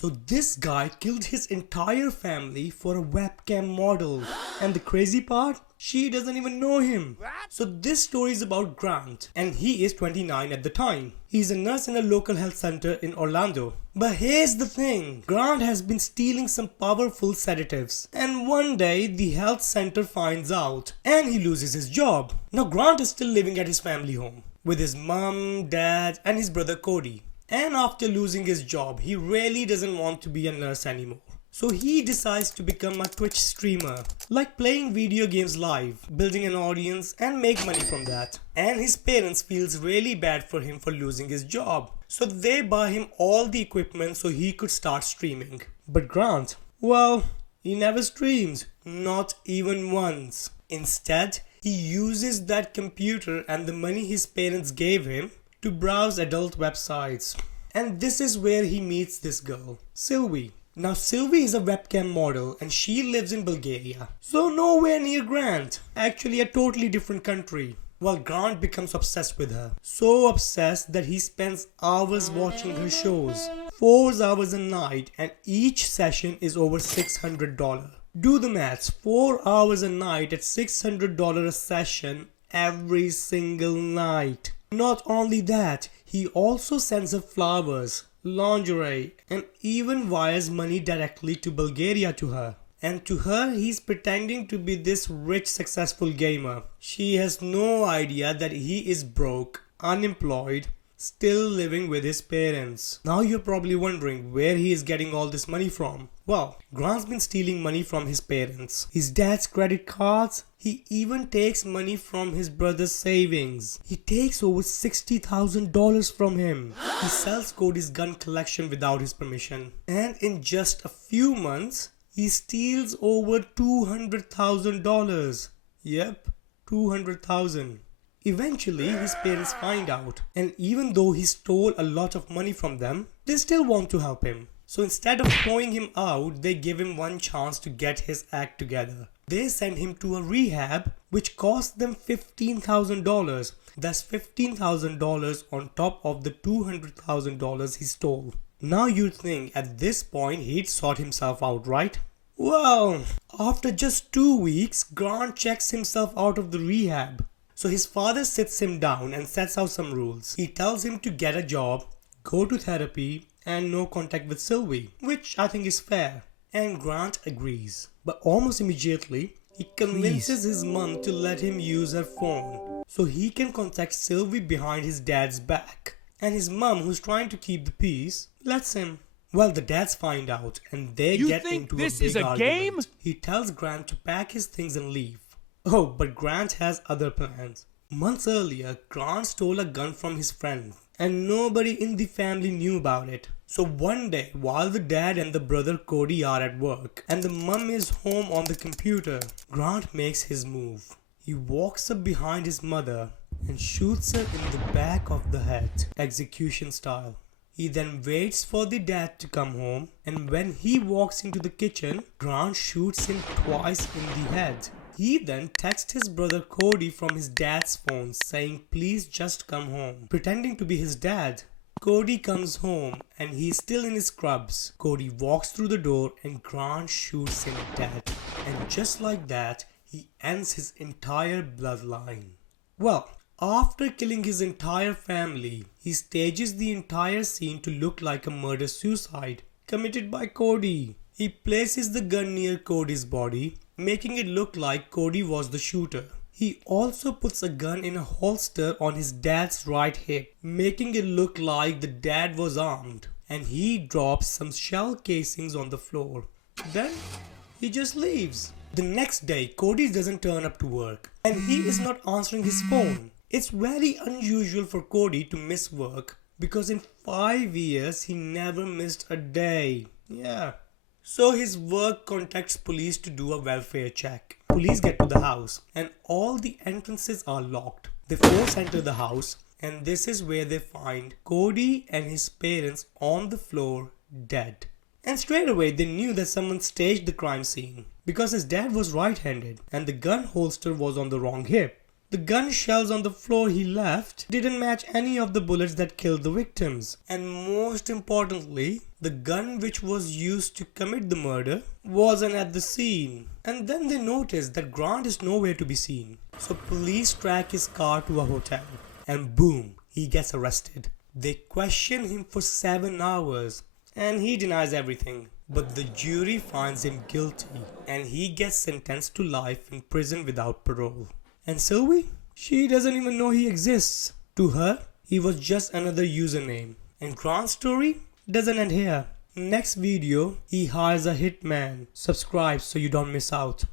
So this guy killed his entire family for a webcam model. And the crazy part? She doesn't even know him. So this story is about Grant, and he is 29 at the time. He's a nurse in a local health center in Orlando. But here's the thing, Grant has been stealing some powerful sedatives, and one day the health center finds out and he loses his job. Now Grant is still living at his family home with his mom, dad and his brother Cody. And after losing his job, he really doesn't want to be a nurse anymore. So he decides to become a Twitch streamer, like playing video games live, building an audience and make money from that. And his parents feels really bad for him for losing his job. So they buy him all the equipment so he could start streaming. But Grant, well, he never streams, not even once. Instead, he uses that computer and the money his parents gave him to browse adult websites. And this is where he meets this girl, Silvie. Now Silvie is a webcam model and she lives in Bulgaria, so nowhere near Grant, actually a totally different country. Well, Grant becomes obsessed with her, so obsessed that he spends hours watching her shows, 4 hours a night, and each session is over $600. Do the maths, 4 hours a night at $600 a session every single night. Not only that, he also sends her flowers, lingerie, and even wires money directly to Bulgaria to her. And to her, he's pretending to be this rich, successful gamer. She has no idea that he is broke, unemployed, still living with his parents. Now you're probably wondering where he is getting all this money from. Well, Grant's been stealing money from his parents, his dad's credit cards. He even takes money from his brother's savings. He takes over $60,000 from him. He sells Cody's gun collection without his permission. And in just a few months, he steals over $200,000. Yep, $200,000. Eventually, his parents find out, and even though he stole a lot of money from them, they still want to help him. So instead of throwing him out, they give him one chance to get his act together. They send him to a rehab, which cost them $15,000. That's $15,000 on top of the $200,000 he stole. Now you'd think at this point he'd sort himself out, right? Well, after just 2 weeks, Grant checks himself out of the rehab. So his father sits him down and sets out some rules. He tells him to get a job, go to therapy, and no contact with Silvie, which I think is fair. And Grant agrees. But almost immediately, he convinces his mom to let him use her phone so he can contact Silvie behind his dad's back. And his mom, who's trying to keep the peace, lets him. Well, the dads find out and they get into a big argument. Game? He tells Grant to pack his things and leave. Oh, but Grant has other plans. Months earlier, Grant stole a gun from his friend and nobody in the family knew about it. So one day, while the dad and the brother Cody are at work and the mum is home on the computer, Grant makes his move. He walks up behind his mother and shoots her in the back of the head, execution style. He then waits for the dad to come home, and when he walks into the kitchen, Grant shoots him twice in the head. He then texts his brother Cody from his dad's phone saying please just come home, pretending to be his dad. Cody comes home and he's still in his scrubs. Cody walks through the door and Grant shoots him dead. And just like that, he ends his entire bloodline. Well, after killing his entire family, he stages the entire scene to look like a murder-suicide committed by Cody. He places the gun near Cody's body, making it look like Cody was the shooter. He also puts a gun in a holster on his dad's right hip, making it look like the dad was armed. And he drops some shell casings on the floor. Then he just leaves. The next day, Cody doesn't turn up to work and he is not answering his phone. It's very unusual for Cody to miss work because in 5 years he never missed a day. Yeah. So his work contacts police to do a welfare check. Police get to the house and all the entrances are locked. They force enter the house and this is where they find Cody and his parents on the floor dead. And straight away they knew that someone staged the crime scene because his dad was right-handed and the gun holster was on the wrong hip. The gun shells on the floor he left didn't match any of the bullets that killed the victims. And most importantly, The gun which was used to commit the murder wasn't at the scene. And then they noticed that Grant is nowhere to be seen. So police track his car to a hotel. And boom, he gets arrested. They question him for 7 hours. And he denies everything. But the jury finds him guilty. And he gets sentenced to life in prison without parole. And Silvie? She doesn't even know he exists. To her, he was just another username. And Grant's story doesn't end here. Next video, he hires a hitman. Subscribe so you don't miss out.